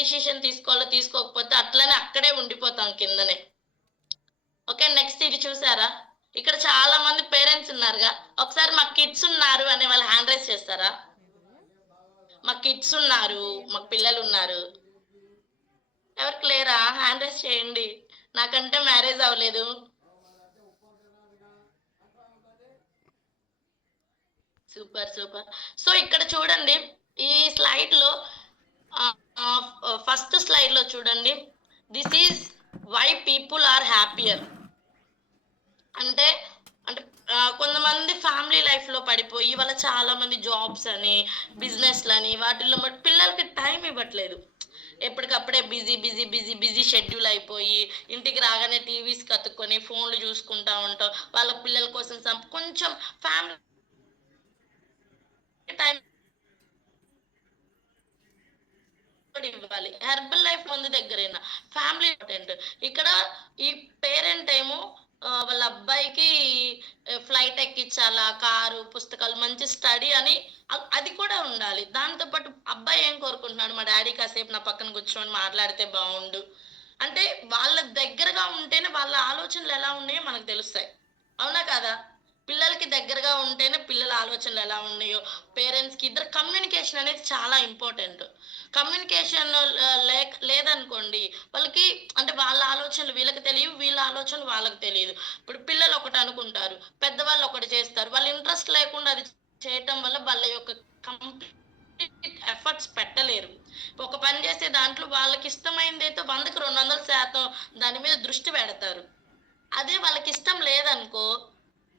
Decision తీసుకోవాలో తీసుకోకపోతే అట్లనే అక్కడే ఉండిపోతాం కిందనే. ఓకే, నెక్స్ట్ ఇది చూసారా? ఇక్కడ చాలా మంది పేరెంట్స్ ఉన్నారుగా, ఒకసారి మా కిడ్స్ ఉన్నారు అనే వాళ్ళు హ్యాండ్ రైజ్ చేస్తారా? మా కిడ్స్ ఉన్నారు, మాకు పిల్లలు ఉన్నారు. ఎవరికి లేరా? హ్యాండ్ రైజ్ చేయండి. నాకంటే మ్యారేజ్ అవ్వలేదు. Super super. సో ఇక్కడ చూడండి, ఈ స్లైడ్ లో ఫస్ట్ స్లైడ్ లో చూడండి, this is why people are happier. అంటే అంటే కొంతమంది ఫ్యామిలీ లైఫ్ లో పడిపోయి వాళ్ళ చాలా మంది జాబ్స్ అని బిజినెస్లని వాటిల్లో పిల్లలకి టైం ఇవ్వట్లేదు. ఎప్పటికప్పుడే busy busy busy busy schedule అయిపోయి ఇంటికి రాగానే టీవీస్ కతుక్కొని ఫోన్లు చూసుకుంటా ఉంటాం. వాళ్ళ పిల్లల కోసం కొంచెం ఫ్యామిలీ టైం ఇవ్వాలి. హెర్బల్ లైఫ్ ముందు దగ్గరైనా ఫ్యామిలీ ఇంపార్టెంట్. ఇక్కడ ఈ పేరెంట్ ఏమో వాళ్ళ అబ్బాయికి ఫ్లైట్ ఎక్కించాలా, కారు, పుస్తకాలు, మంచి స్టడీ అని అది కూడా ఉండాలి. దాంతోపాటు అబ్బాయి ఏం కోరుకుంటున్నాడు, మా డాడీ కాసేపు నా పక్కన కూర్చొని మాట్లాడితే బాగుండు అంటే వాళ్ళ దగ్గరగా ఉంటేనే వాళ్ళ ఆలోచనలు ఎలా ఉన్నాయో మనకు తెలుస్తాయి. అవునా కాదా? పిల్లలకి దగ్గరగా ఉంటేనే పిల్లల ఆలోచనలు ఎలా ఉన్నాయో, పేరెంట్స్కి ఇద్దరు కమ్యూనికేషన్ అనేది చాలా ఇంపార్టెంట్. కమ్యూనికేషన్ లేదనుకోండి, వాళ్ళకి అంటే వాళ్ళ ఆలోచనలు వీళ్ళకి తెలియవు, వీళ్ళ ఆలోచనలు వాళ్ళకి తెలియదు. ఇప్పుడు పిల్లలు ఒకటి అనుకుంటారు, పెద్దవాళ్ళు ఒకటి చేస్తారు. వాళ్ళు ఇంట్రెస్ట్ లేకుండా అది చేయటం వల్ల వాళ్ళ యొక్క కంప్లీట్ ఎఫర్ట్స్ పెట్టలేరు. ఒక పని చేసే దాంట్లో వాళ్ళకి ఇష్టమైంది అయితే 100కి 200% దాని మీద దృష్టి పెడతారు. అదే వాళ్ళకి ఇష్టం లేదనుకో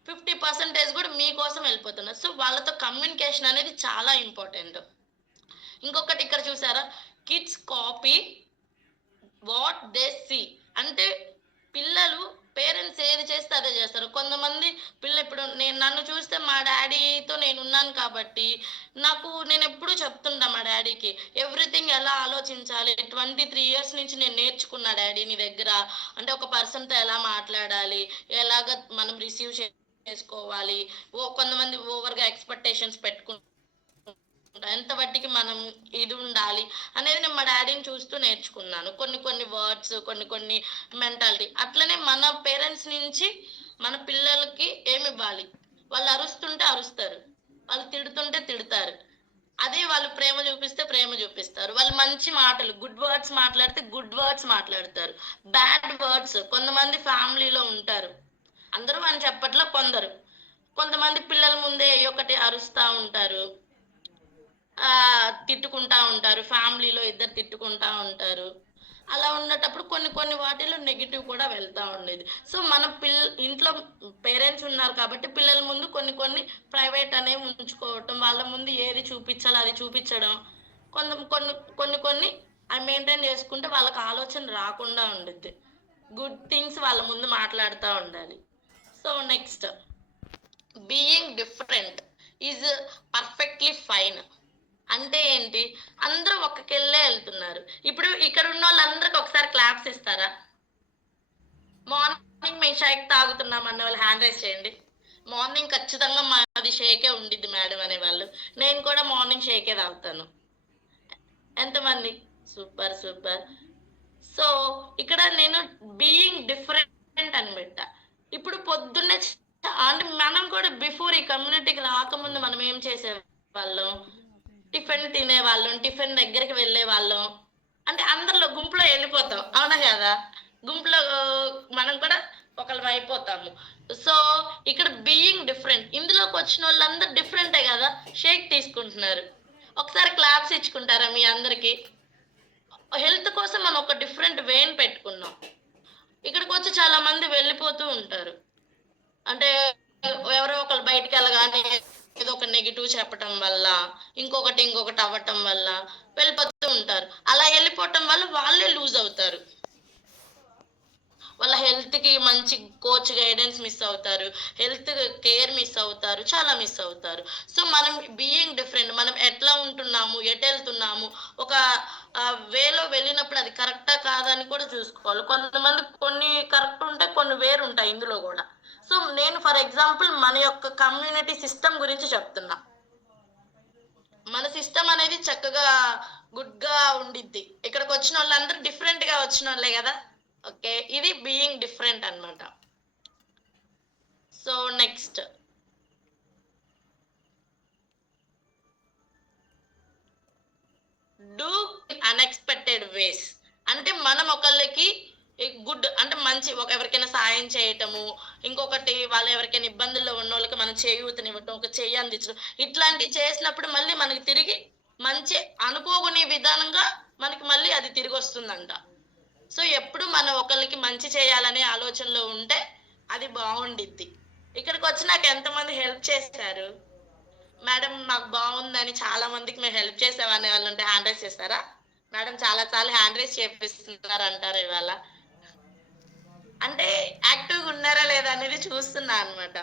50% కూడా మీకోసం వెళ్ళిపోతున్నారు. సో వాళ్ళతో కమ్యూనికేషన్ అనేది చాలా ఇంపార్టెంట్. ఇంకొకటి ఇక్కడ చూసారా, kids copy what they see. అంటే పిల్లలు పేరెంట్స్ ఏది చేస్తే అదే చేస్తారు. కొంతమంది ఇప్పుడు నన్ను చూస్తే మా డాడీతో నేను ఉన్నాను కాబట్టి నేను ఎప్పుడూ చెప్తుంటా మా డాడీకి ఎవ్రీథింగ్ ఎలా ఆలోచించాలి. 23 ఇయర్స్ నుంచి నేను నేర్చుకున్నా డాడీ నీ దగ్గర. అంటే ఒక పర్సన్తో ఎలా మాట్లాడాలి, ఎలాగ మనం రిసీవ్ చేసుకోవాలి, కొంతమంది ఓవర్గా ఎక్స్పెక్టేషన్స్ పెట్టుకుంటారు, ఎంత బట్టికి మనం ఇది ఉండాలి అనేది నేను మా డాడీని చూస్తూ నేర్చుకున్నాను. కొన్ని వర్డ్స్, కొన్ని మెంటాలిటీ. అట్లనే మన పేరెంట్స్ నుంచి మన పిల్లలకి ఏమి ఇవ్వాలి, వాళ్ళు అరుస్తుంటే అరుస్తారు, వాళ్ళు తిడుతుంటే తిడతారు. అదే వాళ్ళు ప్రేమ చూపిస్తే ప్రేమ చూపిస్తారు. వాళ్ళు మంచి మాటలు గుడ్ వర్డ్స్ మాట్లాడితే గుడ్ వర్డ్స్ మాట్లాడతారు. బ్యాడ్ వర్డ్స్ కొంతమంది ఫ్యామిలీలో ఉంటారు, అందరూ అని చెప్పట్లో కొంతమంది పిల్లల ముందే ఒకటి అరుస్తూ ఉంటారు, తిట్టుకుంటా ఉంటారు, ఫ్యామిలీలో ఇద్దరు తిట్టుకుంటా ఉంటారు. అలా ఉన్నటప్పుడు కొన్ని వాటిలో నెగిటివ్ కూడా వెళ్తూ ఉండేది. సో మన ఇంట్లో పేరెంట్స్ ఉన్నారు కాబట్టి పిల్లల ముందు కొన్ని ప్రైవేట్ అనేవి ఉంచుకోవటం, వాళ్ళ ముందు ఏది చూపించాలో అది చూపించడం, కొన్ని అవి మెయింటైన్ చేసుకుంటే వాళ్ళకి ఆలోచన రాకుండా ఉండిద్ది. గుడ్ థింగ్స్ వాళ్ళ ముందు మాట్లాడుతూ ఉండాలి. So next, being different is perfectly fine. అంటే ఏంటి, అందరూ ఒక్కకెళ్ళే వెళ్తున్నారు. ఇప్పుడు ఇక్కడ ఉన్న వాళ్ళందరికి ఒకసారి క్లాప్స్ ఇస్తారా? మార్నింగ్ మేము షేక్ తాగుతున్నాం అన్న వాళ్ళు హ్యాండ్ రైజ్ చేయండి. మార్నింగ్ ఖచ్చితంగా మాది షేకే ఉండిద్ది మేడం అనేవాళ్ళు. నేను కూడా మార్నింగ్ షేకే తాగుతాను. ఎంతమంది? Super super. సో ఇక్కడ నేను బీయింగ్ డిఫరెంట్ అని పెట్టా. ఇప్పుడు పొద్దున్నే అంటే మనం కూడా బిఫోర్ ఈ కమ్యూనిటీకి రాకముందు మనం ఏం చేసేవాళ్ళం, టిఫిన్ తినేవాళ్ళం, టిఫిన్ దగ్గరికి వెళ్ళే వాళ్ళం. అంటే అందరిలో గుంపులో వెళ్ళిపోతాం, అవునా కదా? గుంపులో మనం కూడా ఒకళ్ళం అయిపోతాము. సో ఇక్కడ బీయింగ్ డిఫరెంట్, ఇందులోకి వచ్చిన వాళ్ళందరూ డిఫరెంటే కదా, షేక్ తీసుకుంటున్నారు. ఒకసారి క్లాప్స్ ఇచ్చుకుంటారా మీ అందరికి? హెల్త్ కోసం మనం ఒక డిఫరెంట్ వేని పెట్టుకున్నాం. ఇక్కడికి వచ్చి చాలా మంది వెళ్ళిపోతూ ఉంటారు. అంటే ఎవరో ఒకళ్ళు బయటికి వెళ్ళగానే ఏదో ఒక నెగిటివ్ చెప్పటం వల్ల ఇంకొకటి అవ్వటం వల్ల వెళ్ళిపోతూ ఉంటారు. అలా వెళ్ళిపోవటం వల్ల వాళ్ళే లూజ్ అవుతారు. వాళ్ళ హెల్త్కి మంచి కోచ్ గైడెన్స్ మిస్ అవుతారు, హెల్త్ కేర్ మిస్ అవుతారు, చాలా మిస్ అవుతారు. సో మనం బీయింగ్ డిఫరెంట్, మనం ఎట్లా ఉంటున్నాము, ఎటు వెళ్తున్నాము, ఒక వేలో వెళ్ళినప్పుడు అది కరెక్టా కాదని కూడా చూసుకోవాలి. కొంతమంది కొన్ని కరెక్ట్ ఉంటాయి, కొన్ని వేరు ఉంటాయి ఇందులో కూడా. సో నేను ఫర్ ఎగ్జాంపుల్ మన యొక్క కమ్యూనిటీ సిస్టమ్ గురించి చెప్తున్నా. మన సిస్టమ్ అనేది చక్కగా గుడ్ గా ఉండిద్ది. ఇక్కడికి వచ్చిన వాళ్ళందరూ డిఫరెంట్ గా వచ్చిన వాళ్ళే కదా. ఓకే, ఇది బీయింగ్ డిఫరెంట్ అన్నమాట. So next, do unexpected ways. అంటే మనం ఒకళ్ళకి గుడ్ అంటే మంచి ఎవరికైనా సాయం చేయటము, ఇంకొకటి వాళ్ళు ఎవరికైనా ఇబ్బందుల్లో ఉన్న వాళ్ళకి మనం చేయూతనివ్వటం, ఒక చెయ్యి అందించడం, ఇట్లాంటివి చేసినప్పుడు మళ్ళీ మనకి తిరిగి మంచి అనుకోని విధానంగా మనకి మళ్ళీ అది తిరిగి వస్తుందంట. సో ఎప్పుడు మనం ఒకరికి మంచి చేయాలనే ఆలోచనలో ఉంటే అది బాగుండిద్ది. ఇక్కడికి వచ్చి నాకు ఎంతమంది హెల్ప్ చేశారు మేడం, మాకు బాగుందని చాలా మందికి మేము హెల్ప్ చేసామనే వాళ్ళు ఉంటే హ్యాండ్ రైస్ చేస్తారా? మేడం చాలా సార్లు హ్యాండ్ రైస్ చేపిస్తున్నారు అంటారు ఇవాళ. అంటే యాక్టివ్గా ఉన్నారా లేదా అనేది చూస్తున్నా అనమాట.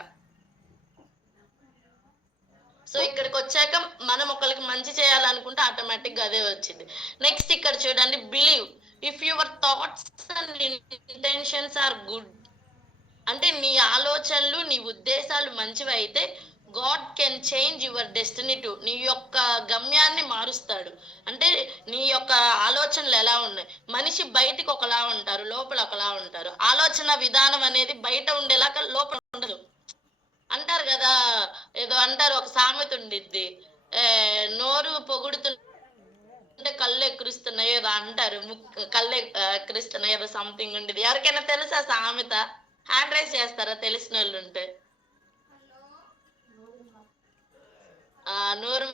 సో ఇక్కడికి వచ్చాక మనం ఒకరికి మంచి చేయాలనుకుంటే ఆటోమేటిక్ గా అదే వచ్చింది. నెక్స్ట్ ఇక్కడ చూడండి, believe if your thoughts and intentions are good. అంటే నీ ఆలోచనలు నీ ఉద్దేశాలు మంచివి అయితే God can change your destiny too. నీ యొక్క గమ్యాన్ని మారుస్తాడు. అంటే నీ యొక్క ఆలోచనలు ఎలా ఉన్నాయి, మనిషి బయటికి ఒకలా ఉంటారు, లోపల ఒకలా ఉంటారు. ఆలోచన విధానం అనేది బయట ఉండేలాగా లోపల ఉండదు అంటారు కదా. ఏదో అంటారు, ఒక సామెత ఉండిద్ది, నోరు పొగుడుతుంటే కళ్ళు ఎక్కిరిస్తున్నాయి ఏదో అంటారు, కళ్ళు ఎక్కిరిస్తున్నాయి ఏదో సంథింగ్ ఉండేది. ఎవరికైనా తెలుసా సామెత? హ్యాండ్ రైస్ చేస్తారా తెలిసిన వాళ్ళు ఉంటే? నోరు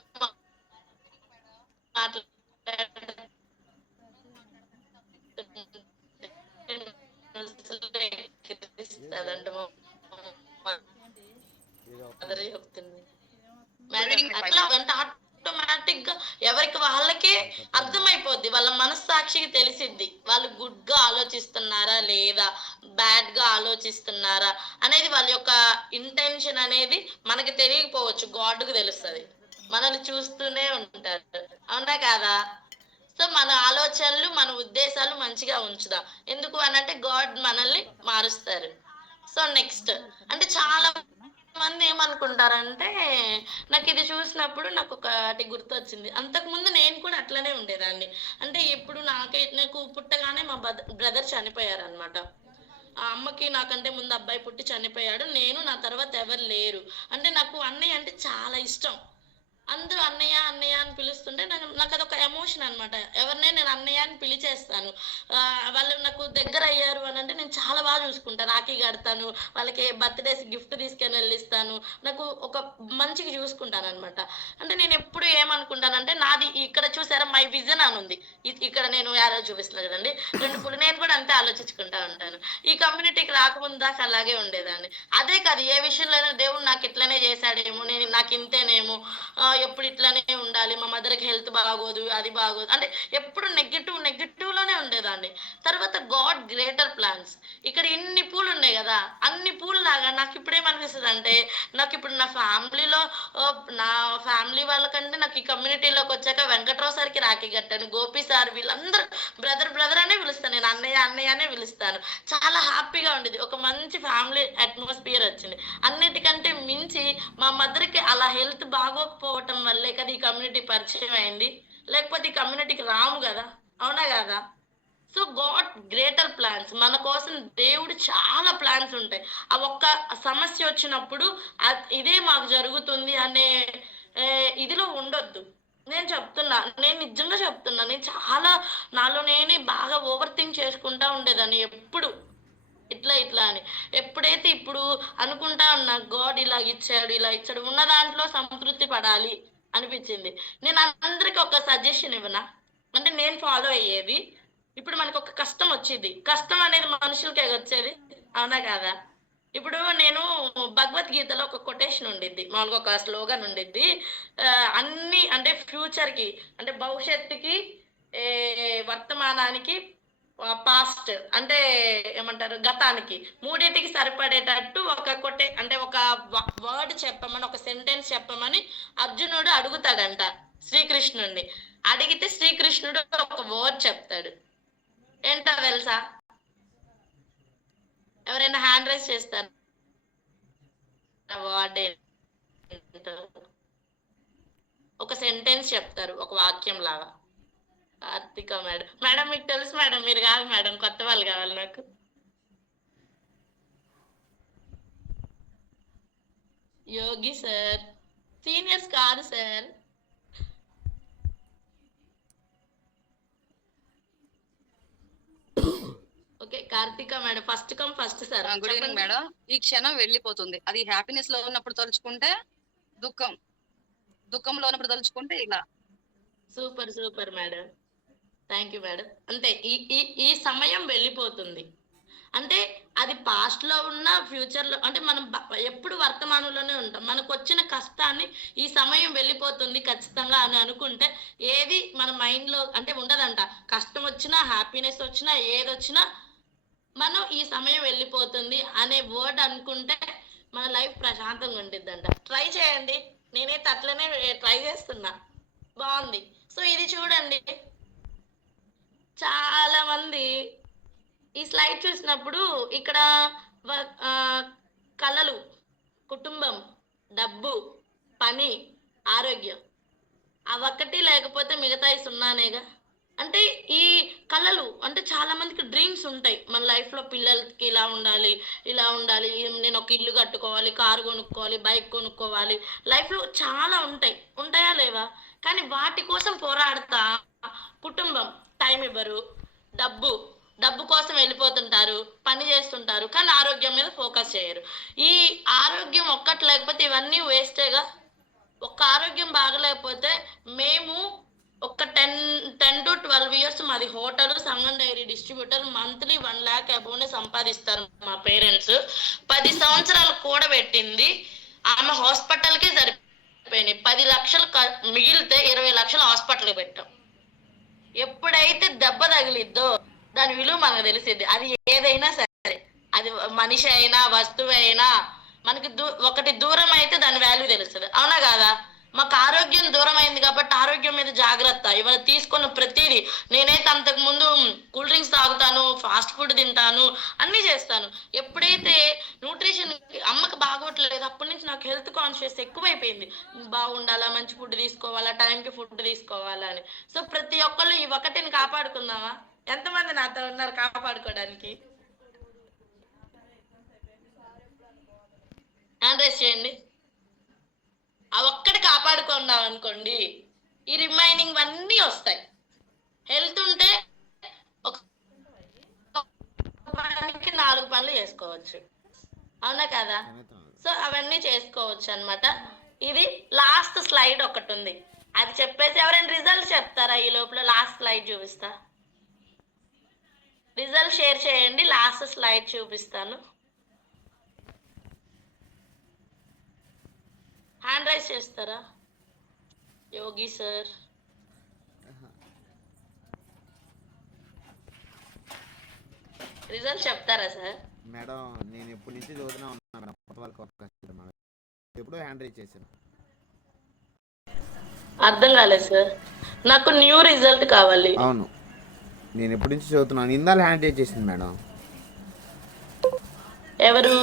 చెప్తుంది అట్లా అంటే ఆటోమేటిక్ గా ఎవరికి వాళ్ళకే అర్థమైపోద్ది, వాళ్ళ మనస్సాక్షికి తెలిసిద్ది వాళ్ళు గుడ్ గా ఆలోచిస్తున్నారా లేదా, బ్యాడ్ గా ఆలోచిస్తున్నారా అనేది. వాళ్ళ యొక్క ఇంటెన్షన్ అనేది మనకి తెలియకపోవచ్చు, గాడ్ కు తెలుస్తుంది, మనల్ని చూస్తూనే ఉంటారు. అవునా కాదా? సో మన ఆలోచనలు మన ఉద్దేశాలు మంచిగా ఉంచుదాం. ఎందుకు అని అంటే గాడ్ మనల్ని మారుస్తారు. సో నెక్స్ట్, అంటే చాలా మంది ఏమనుకుంటారంటే, నాకు ఇది చూసినప్పుడు నాకు ఒకటి గుర్తొచ్చింది. అంతకుముందు నేను కూడా అట్లనే ఉండేదాన్ని. అంటే ఇప్పుడు నాకు పుట్టగానే మా బ్రదర్ చనిపోయారు అనమాట. ఆ అమ్మకి నాకంటే ముందు అబ్బాయి పుట్టి చనిపోయాడు. నేను నా తర్వాత ఎవరు లేరు. అంటే నాకు అన్నయ్య అంటే చాలా ఇష్టం. అందరూ అన్నయ్య అన్నయ్య అని పిలుస్తుంటే నాకు అదొక ఎమోషన్ అనమాట. ఎవరినే నేను అన్నయ్య అని పిలిచేస్తాను. వాళ్ళు నాకు దగ్గర అయ్యారు అని అంటే నేను చాలా బాగా చూసుకుంటాను, రాఖీ కడతాను, వాళ్ళకి బర్త్డేస్ గిఫ్ట్ తీసుకొని వెళ్ళిస్తాను, నాకు ఒక మంచిగా చూసుకుంటాను అనమాట. అంటే నేను ఎప్పుడు ఏమనుకుంటానంటే, నాది ఇక్కడ చూసారా మై విజన్ అని ఉంది, ఇక్కడ నేను యారో చూపిస్తున్నా చూడండి, రెండు పులు. నేను కూడా అంతే ఆలోచించుకుంటా ఉంటాను. ఈ కమ్యూనిటీకి రాకముందు దాకా అలాగే ఉండేదాన్ని. అదే కాదు, ఏ విషయంలో దేవుడు నాకు ఇట్లనే చేశాడేమో, నేను నాకు ఇంతేనేమో, ఎప్పుడు ఇట్లానే ఉండాలి, మా మదర్కి హెల్త్ బాగోదు, అది బాగోదు అంటే ఎప్పుడు నెగిటివ్ లోనే ఉండేదాన్ని. తర్వాత గాడ్ గ్రేటర్ ప్లాన్స్. ఇక్కడ ఇన్ని పూలు ఉన్నాయి కదా, అన్ని పూలు లాగా నాకు ఇప్పుడు ఏమనిపిస్తుంది అంటే, నాకు ఇప్పుడు నా ఫ్యామిలీలో నా ఫ్యామిలీ వాళ్ళకంటే నాకు ఈ కమ్యూనిటీలోకి వచ్చాక వెంకట్రావు సార్కి రాఖీ కట్టాను, గోపి సార్, వీళ్ళందరూ బ్రదర్ బ్రదర్ అనే పిలుస్తాను, నేను అన్నయ్య అన్నయ్య అనే పిలుస్తాను. చాలా హ్యాపీగా ఉండేది, ఒక మంచి ఫ్యామిలీ అట్మాస్ఫియర్ వచ్చింది. అన్నిటికంటే మించి మా మదర్కి అలా హెల్త్ బాగోకపోవటం వల్లే కదా ఈ కమ్యూనిటీ పరిచయం అయింది, లేకపోతే ఈ కమ్యూనిటీకి రాము కదా. అవునా కదా? సో గాడ్ గ్రేటర్ ప్లాన్స్, మన కోసం దేవుడు చాలా ప్లాన్స్ ఉంటాయి. ఆ ఒక్క సమస్య వచ్చినప్పుడు ఇదే మాకు జరుగుతుంది అనే ఇదిలో ఉండొద్దు. నేను చెప్తున్నా, నేను నిజంగా చెప్తున్నా, నేను చాలా నాలో నేనే బాగా ఓవర్ థింక్ చేసుకుంటా ఉండేదాన్ని ఎప్పుడు, ఇట్లా అని. ఎప్పుడైతే ఇప్పుడు అనుకుంటా ఉన్నా, గాడ్ ఇలా ఇచ్చాడు ఇలా ఇచ్చాడు, ఉన్న దాంట్లో సంతృప్తి పడాలి అనిపించింది. నేను అందరికి ఒక సజెషన్ ఇవ్వనా, అంటే నేను ఫాలో అయ్యేది. ఇప్పుడు మనకు ఒక కష్టం వచ్చింది, కష్టం అనేది మనుషులకే వచ్చేది, అవునా కాదా? ఇప్పుడు నేను భగవద్గీతలో ఒక కొటేషన్ ఉండిద్ది, మామూలుగా ఒక స్లోగన్ ఉండిద్ది, అన్ని అంటే ఫ్యూచర్ కి అంటే భవిష్యత్తుకి, వర్తమానానికి, పాస్ట్ అంటే ఏమంటారు గతానికి, మూడింటికి సరిపడేటట్టు ఒక అంటే ఒక వర్డ్ చెప్పమని, ఒక సెంటెన్స్ చెప్పమని అర్జునుడు అడుగుతాడంట శ్రీకృష్ణుడిని. అడిగితే శ్రీకృష్ణుడు ఒక వర్డ్ చెప్తాడు. ఏంటో తెలుసా? ఎవరైనా హ్యాండ్ రైస్ చేస్తారు? వర్డ్ ఒక సెంటెన్స్ చెప్తారు, ఒక వాక్యం లాగా. కార్తిక మేడం. మేడం మీకు తెలుసు మేడం, మీరు కాదు మేడం, కొత్త వాళ్ళు కావాలి నాకు. యోగి సార్, సీనియర్స్ కాదు sir. Okay, Karthika madam first come first sir. Good evening madam. ఈ క్షణం వెళ్ళిపోతుంది. అది హ్యాపీనెస్ లో ఉన్నప్పుడు తలుచుకుంటే దుఃఖం, దుఃఖంలో ఉన్నప్పుడు తలుచుకుంటే ఇలా. Super super madam, thank you madam. అంతే, ఈ ఈ ఈ సమయం వెళ్ళిపోతుంది అంటే అది పాస్ట్ లో ఉన్న ఫ్యూచర్ లో, అంటే మనం ఎప్పుడు వర్తమానంలోనే ఉంటాం. మనకు వచ్చిన కష్టాన్ని ఈ సమయం వెళ్ళిపోతుంది ఖచ్చితంగా అని అనుకుంటే ఏది మన మైండ్ లో అంటే ఉండదంట. కష్టం వచ్చినా హ్యాపీనెస్ వచ్చినా ఏది వచ్చినా మనం ఈ సమయం వెళ్ళిపోతుంది అనే వర్డ్ అనుకుంటే మన లైఫ్ ప్రశాంతంగా ఉండిద్దంట. ట్రై చేయండి, నేనైతే అట్లనే ట్రై చేస్తున్నా, బాగుంది. సో ఇది చూడండి, చాలా మంది ఈ స్లైడ్ చూసినప్పుడు ఇక్కడ కళలు, కుటుంబం, డబ్బు, పని, ఆరోగ్యం అవొక్కటి లేకపోతే మిగతాయి సున్నానేగా. అంటే ఈ కళలు అంటే చాలా మందికి డ్రీమ్స్ ఉంటాయి మన లైఫ్ లో, పిల్లలకి ఇలా ఉండాలి, ఇలా ఉండాలి, నేను ఒక ఇల్లు కట్టుకోవాలి, కారు కొనుక్కోవాలి, బైక్ కొనుక్కోవాలి, లైఫ్ లో చాలా ఉంటాయి, ఉంటాయా లేవా? కానీ వాటి కోసం పోరాడతా కుటుంబం టైం ఇవ్వరు, డబ్బు డబ్బు కోసం వెళ్ళిపోతుంటారు, పని చేస్తుంటారు, కానీ ఆరోగ్యం మీద ఫోకస్ చేయరు. ఈ ఆరోగ్యం ఒక్కటి లేకపోతే ఇవన్నీ వేస్టేగా. ఒక్క ఆరోగ్యం బాగలేకపోతే మేము ఒక 10 to 12 years మాది హోటల్, సంగం డైరీ డిస్ట్రిబ్యూటర్, మంత్లీ 1 lakh అబోనే సంపాదిస్తారు మా పేరెంట్స్. 10 సంవత్సరాలు కూడబెట్టింది ఆమె హాస్పిటల్కి సరిపోయినాయి. 10 లక్షలు మిగిలితే 20 లక్షలు హాస్పిటల్కి పెట్టాం. ఎప్పుడైతే దెబ్బ తగిలిద్దో దాని విలువ మనకు తెలిసిద్ది. అది ఏదైనా సరే, అది మనిషి అయినా వస్తువు అయినా, మనకి ఒకటి దూరం అయితే దాని వాల్యూ తెలుస్తుంది, అవునా కాదా? మాకు ఆరోగ్యం దూరం అయింది కాబట్టి ఆరోగ్యం మీద జాగ్రత్త. ఇవాళ తీసుకున్న ప్రతిదీ, నేనైతే అంతకు ముందు కూల్ డ్రింక్స్ తాగుతాను, ఫాస్ట్ ఫుడ్ తింటాను, అన్నీ చేస్తాను. ఎప్పుడైతే న్యూట్రిషన్ అమ్మకి బాగోట్లేదు అప్పటి నుంచి నాకు హెల్త్ కాన్షియస్ ఎక్కువైపోయింది. బాగుండాలా, మంచి ఫుడ్ తీసుకోవాలా, టైంకి ఫుడ్ తీసుకోవాలా అని. సో ప్రతి ఒక్కళ్ళు ఈ ఒకటిని కాపాడుకుందామా? ఎంతమంది నాతో ఉన్నారు కాపాడుకోవడానికి? హ్యాండ్ రైస్ చేయండి. ఆ ఒక్కటి కాపాడుకున్నాం అనుకోండి, ఈ రిమైనింగ్ అన్నీ వస్తాయి. హెల్త్ ఉంటే ఒక 4 పనులు చేసుకోవచ్చు, అవునా కదా? సో అవన్నీ చేసుకోవచ్చు అనమాట. ఇది లాస్ట్ స్లైడ్ ఒకటి ఉంది, అది చెప్పేసి ఎవరైనా రిజల్ట్ చెప్తారా? ఈ లోపల లాస్ట్ స్లైడ్ చూపిస్తా, రిజల్ట్ షేర్ చేయండి, లాస్ట్ స్లైడ్ చూపిస్తాను. హ్యాండ్ రైస్ చేస్తారా యోగి సార్? రిజల్ట్ చెప్తారా సార్? మేడం నేను ఎప్పటి నుంచి చదువుతున్నా ఉన్నాను, ఎప్పుడు హ్యాండ్ రైస్ చేశాను. అర్థం కాలేదు సార్, నాకు న్యూ రిజల్ట్ కావాలి. అవును, నేను ఎప్పటి నుంచి చదువుతున్నాను. ఇందాక హ్యాండ్ రైస్ చేసింది మేడం. ఎవరు?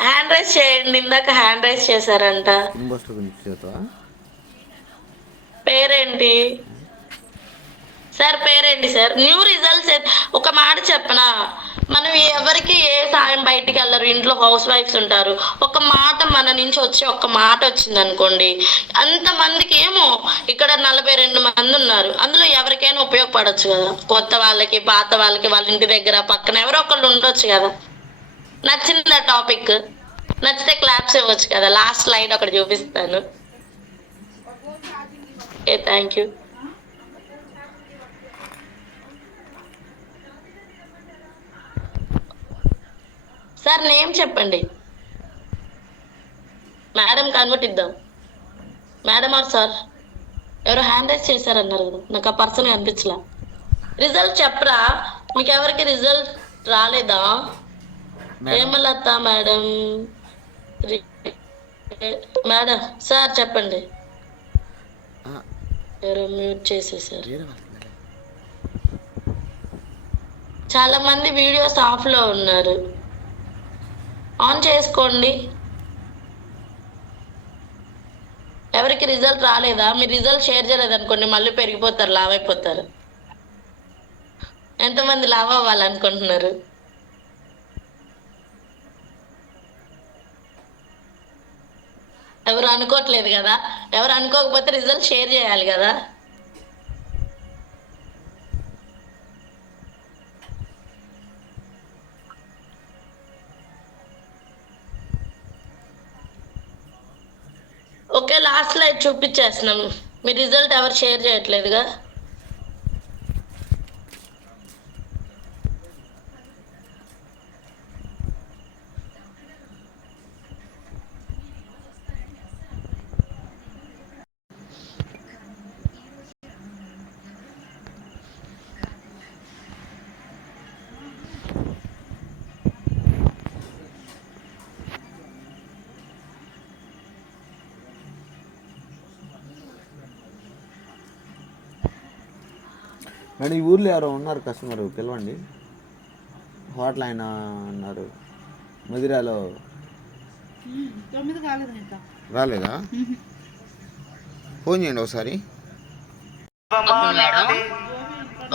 హ్యాండ్ రైస్ చేయండి, ఇందాక హ్యాండ్ రైస్ చేశారంట. పేరేంటి సార్? పేరేంటి సార్? New results. ఒక మాట చెప్పనా, మనం ఎవరికి ఏ సాయం బయటికి వెళ్ళరు, ఇంట్లో హౌస్ వైఫ్స్ ఉంటారు. ఒక మాట మన నుంచి వచ్చి ఒక మాట వచ్చింది అనుకోండి, అంతమందికి ఏమో ఇక్కడ 42 మంది ఉన్నారు, అందులో ఎవరికైనా ఉపయోగపడవచ్చు కదా. కొత్త వాళ్ళకి, పాత వాళ్ళకి, వాళ్ళ ఇంటి దగ్గర పక్కన ఎవరో ఒకళ్ళు ఉండొచ్చు కదా. నచ్చిందా టాపిక్? నచ్చితే క్లాప్స్ ఇవ్వచ్చు కదా. లాస్ట్ స్లైడ్ ఒకటి చూపిస్తాను. Thank you sir. నేమ్ చెప్పండి మేడం, కన్వర్ట్ ఇద్దాం. Madam or sir? ఎవరో హ్యాండ్ రైస్ చేశారన్నారు కదా, నాకు ఆ పర్సన్ అనిపించలా. రిజల్ట్ చెప్పరా? మీకు ఎవరికి రిజల్ట్ రాలేదా? హేమలత మేడం, మేడం సార్ చెప్పండి. ఎవరో మ్యూట్ చేసేసారు. చాలా మంది వీడియోస్ ఆఫ్ లో ఉన్నారు, ఆన్ చేసుకోండి. ఎవరికి రిజల్ట్ రాలేదా? మీరు రిజల్ట్ షేర్ చేయలేదు అనుకోండి, మళ్ళీ పెరిగిపోతారు, లావ్ అయిపోతారు. ఎంతమంది లావ్ అవ్వాలనుకుంటున్నారు? ఎవరు అనుకోవట్లేదు కదా. ఎవరు అనుకోకపోతే రిజల్ట్ షేర్ చేయాలి కదా. ఓకే, లాస్ట్ స్లైడ్ చూపించేస్తున్నాం. మీ రిజల్ట్ ఎవరు షేర్ చేయట్లేదుగా. మేడం ఈ ఊర్లో ఎవరో ఉన్నారు కస్టమర్, పిలవండి. హోటల్ ఆయన అన్నారు మదిరాలో. 9 కాలేదు ఇంకా. రాలేదా? ఫోన్ చేయండి ఒకసారి.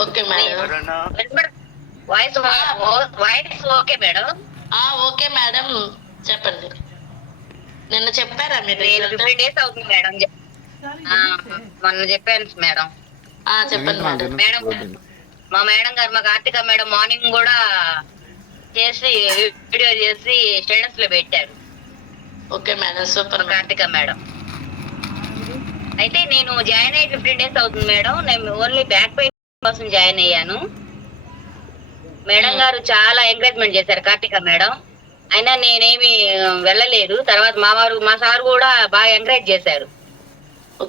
Okay madam. Voice okay madam. Okay madam, చెప్పండి. నిన్న చెప్పారా మీరు? నేను 15 days అవుతుంది మేడం. మొన్న చెప్పాను మేడం. చెప్పండి మేడం. మేడం మా మేడం గారు, మా కార్తిక మేడం మార్నింగ్ కూడా చేసి వీడియో చేసి స్టేటస్ లో పెట్టారు. Okay madam, super. Karthika madam అయితే నేను జాయిన్ అయ్యి 15 days అవుతుంది మేడం. నేను ఓన్లీ బ్యాక్ పెయిన్ కోసం జాయిన్ అయ్యాను. మేడం గారు చాలా ఎంకరేజ్మెంట్ చేశారు కార్తిక మేడం. అయినా నేనేమి వెళ్ళలేదు. తర్వాత మా సార్ కూడా బాగా ఎంకరేజ్ చేశారు.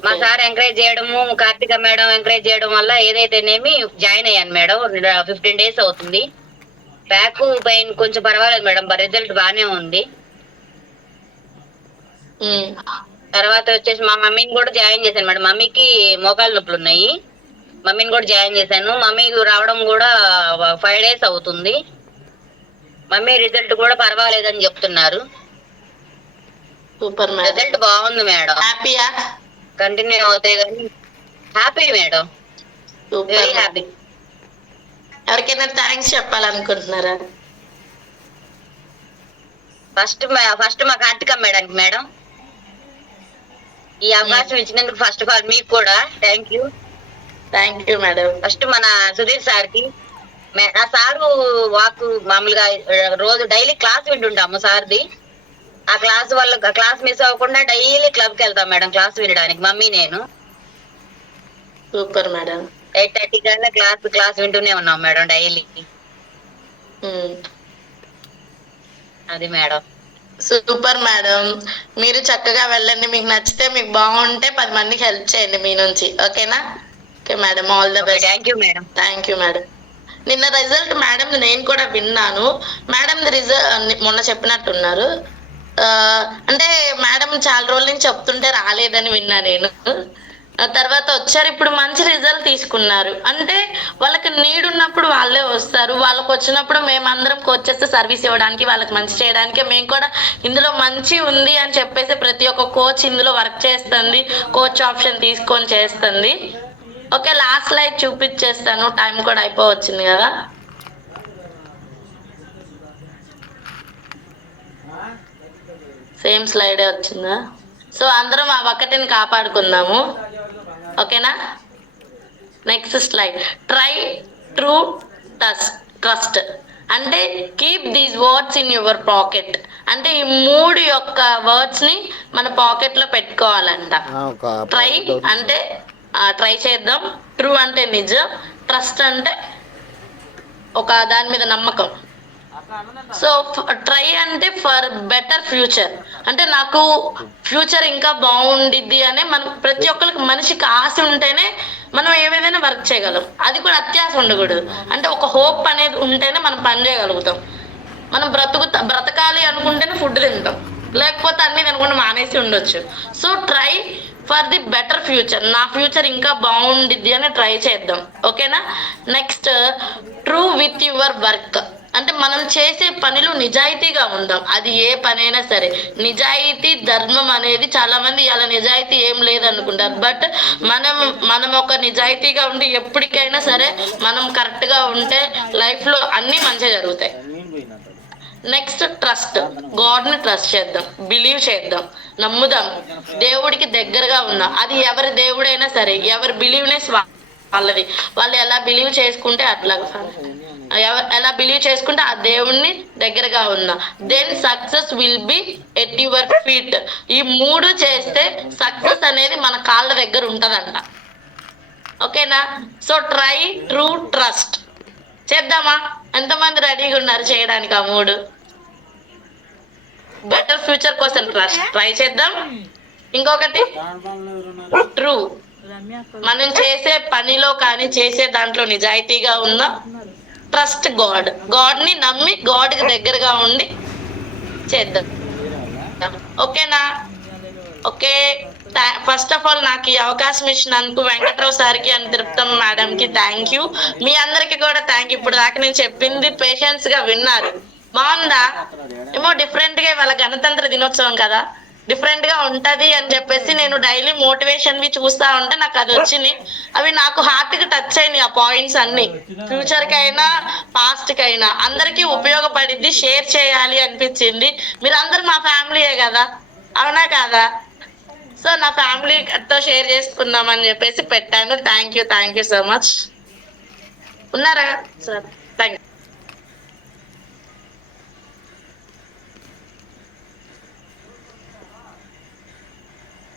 మా సార్ ఎంకరేజ్ చేయడము, కార్తిక మేడం ఎంకరేజ్ చేయడం వల్ల ఏదైతేనేమి జాయిన్ అయ్యాను మేడం. 15 days అవుతుంది. బ్యాక్ పెయిన్ కొంచెం పర్వాలేదు మేడం, రిజల్ట్ బాగానే ఉంది. తర్వాత వచ్చేసి మా మమ్మీని కూడా జాయిన్ చేశాను మేడం. మమ్మీకి మోకాలు నొప్పులు ఉన్నాయి. మమ్మీని కూడా జాయిన్ చేశాను. మమ్మీ రావడం కూడా 5 days అవుతుంది. మమ్మీ రిజల్ట్ కూడా పర్వాలేదని చెప్తున్నారు. సూపర్ మేడం, రిజల్ట్ బాగుంది మేడం. హ్యాపీయా? కంటిన్యూ అవుతాయి కానీ హ్యాపీ మేడం, వెరీ హ్యాపీ. ఎవరికైనా థ్యాంక్స్ చెప్పాలనుకుంటున్నారా? ఫస్ట్ మా కార్తిక మేడానికి మేడం ఈ అవకాశం ఇచ్చినందుకు ఫస్ట్ ఆఫ్ ఆల్ మీకు కూడా థ్యాంక్ యూ మేడం. ఫస్ట్ మన సుధీర్ సార్ కి. ఆ సారు వాక్ మామూలుగా రోజు డైలీ క్లాస్ వింటుంటాము సార్ది. ఆ క్లాస్ మిస్ అవ్వకుండా డైలీ క్లబ్ కి వెళ్తాం మేడం క్లాస్ వినడానికి, మమ్మీ నేను. Super madam. 8:30 కల్లా క్లాస్ వింటూనే ఉన్నాం మేడం డైలీ. అది మేడం. సూపర్ మేడం, మీరు చక్కగా వెళ్ళండి. మీకు నచ్చితే, మీకు బాగుంటే 10 మందికి హెల్ప్ చేయండి మీ నుంచి. ఓకేనా? Okay madam, all the best. Thank you madam. Thank you madam. నిన్న రిజల్ట్ మేడం నేను కూడా విన్నాను. మేడం రిజల్ట్ మొన్న చెప్పినట్టున్నారు. అంటే మేడం చాలా రోజుల నుంచి చెప్తుంటే రాలేదని విన్నా నేను. తర్వాత వచ్చారు, ఇప్పుడు మంచి రిజల్ట్ తీసుకున్నారు. అంటే వాళ్ళకి నీడ్ ఉన్నప్పుడు వాళ్ళే వస్తారు. వాళ్ళకి వచ్చినప్పుడు మేమందరం కోచెస్ సర్వీస్ ఇవ్వడానికి, వాళ్ళకి మంచి చేయడానికి, మేము కూడా ఇందులో మంచి ఉంది అని చెప్పేసి ప్రతి ఒక్క కోచ్ ఇందులో వర్క్ చేస్తుంది, కోచ్ ఆప్షన్ తీసుకొని చేస్తుంది. ఓకే, లాస్ట్ స్లైడ్ చూపించేస్తాను, టైం కూడా అయిపోవచ్చింది కదా. సేమ్ స్లైడే వచ్చిందా? సో అందరం ఆ ఒక్కటిని కాపాడుకుందాము. ఓకేనా? Next slide. Try, true, trust. అంటే keep these words in your pocket. అంటే ఈ 3 యొక్క వర్డ్స్ ని మన పాకెట్ లో పెట్టుకోవాలంట. ట్రై అంటే ట్రై చేద్దాం, ట్రూ అంటే నిజం, ట్రస్ట్ అంటే ఒక దాని మీద నమ్మకం. సో ట్రై అంటే ఫర్ బెటర్ ఫ్యూచర్, అంటే నాకు ఫ్యూచర్ ఇంకా బాగుండిద్ది అనే మనం ప్రతి ఒక్కరికి మనిషికి ఆశ ఉంటేనే మనం ఏదైనా వర్క్ చేయగలం. అది కూడా అత్యాశ ఉండకూడదు. అంటే ఒక హోప్ అనేది ఉంటేనే మనం పని చేయగలుగుతాం. మనం బ్రతకాలి అనుకుంటేనే ఫుడ్ తింటాం, లేకపోతే అన్ని తినకుండా మానేసి ఉండొచ్చు. So try for the better future, నా ఫ్యూచర్ ఇంకా బాగుండిద్ది అని ట్రై చేద్దాం. ఓకేనా? Next true with your work. అంటే మనం చేసే పనిలో నిజాయితీగా ఉందాం. అది ఏ పనైనా సరే నిజాయితీ ధర్మం అనేది చాలా మంది ఇలా నిజాయితీ ఏం లేదనుకుంటారు. బట్ మనం ఒక నిజాయితీగా ఉండి ఎప్పటికైనా సరే మనం కరెక్ట్ గా ఉంటే లైఫ్ లో అన్ని మంచిగా జరుగుతాయి. Next trust. గాడ్ ని ట్రస్ట్ చేద్దాం, బిలీవ్ చేద్దాం, నమ్ముదాం, దేవుడికి దగ్గరగా ఉందాం. అది ఎవరి దేవుడైనా సరే ఎవరి బిలీవ్నెస్ వాళ్ళది. వాళ్ళు ఎలా బిలీవ్ చేసుకుంటే అట్లా ఎలా బిలీవ్ చేసుకుంటే ఆ దేవుణ్ణి దగ్గరగా ఉన్నా then success will be at your feet. ఈ 3 చేస్తే సక్సెస్ అనేది మన కాళ్ళ దగ్గర ఉంటదంట. ఓకేనా? సో ట్రై, ట్రూ, ట్రస్ట్ చేద్దామా? ఎంతమంది రెడీగా ఉన్నారు చేయడానికి ఆ 3? బెటర్ ఫ్యూచర్ కోసం ట్రై చేద్దాం. ఇంకొకటి ట్రూ. మనం చేసే పనిలో కానీ చేసే దాంట్లో నిజాయితీగా ఉందాం. Trust God. గాడ్ ని నమ్మి గాడ్ కి దగ్గరగా ఉండి చేద్దాం. ఓకేనా? ఓకే. ఫస్ట్ ఆఫ్ ఆల్ నాకు ఈ అవకాశం ఇచ్చినందుకు వెంకట్రావు సార్కి అండ్ తిరుపతమ్మ మేడం కి థ్యాంక్ యూ. మీ అందరికి కూడా థ్యాంక్ యూ. ఇప్పుడు దాకా నేను చెప్పింది పేషెన్స్ గా విన్నారు. బాగుందా? ఏమో డిఫరెంట్ గా ఇవాళ గణతంత్ర దినోత్సవం కదా, డిఫరెంట్ గా ఉంటది అని చెప్పేసి నేను డైలీ మోటివేషన్ వి చూస్తా ఉంటే నాకు అది వచ్చినాయి. అవి నాకు హార్ట్ కి టచ్ అయినాయి. ఆ పాయింట్స్ అన్ని ఫ్యూచర్ కైనా పాస్ట్ కైనా అందరికీ ఉపయోగపడిద్ది, షేర్ చేయాలి అనిపించింది. మీరందరూ మా ఫ్యామిలీయే కదా, అవునా కాదా? సో నా ఫ్యామిలీతో షేర్ చేసుకుందామని చెప్పేసి పెట్టాను. Thank you so much. ఉన్నారా sir? Thank you.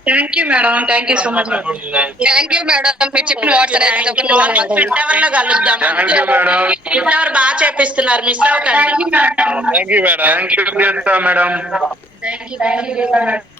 Thank you madam, thank you so much. Thank you madam, మీరు చెప్పిన వాట్సాప్ మార్నింగ్ పెట్టేవాళ్ళలో కలుద్దాం. పెట్టేవారు బాగా చేపిస్తున్నారు, మిస్ అవ్వకండి. Thank you madam. Thank you madam. Thank you madam.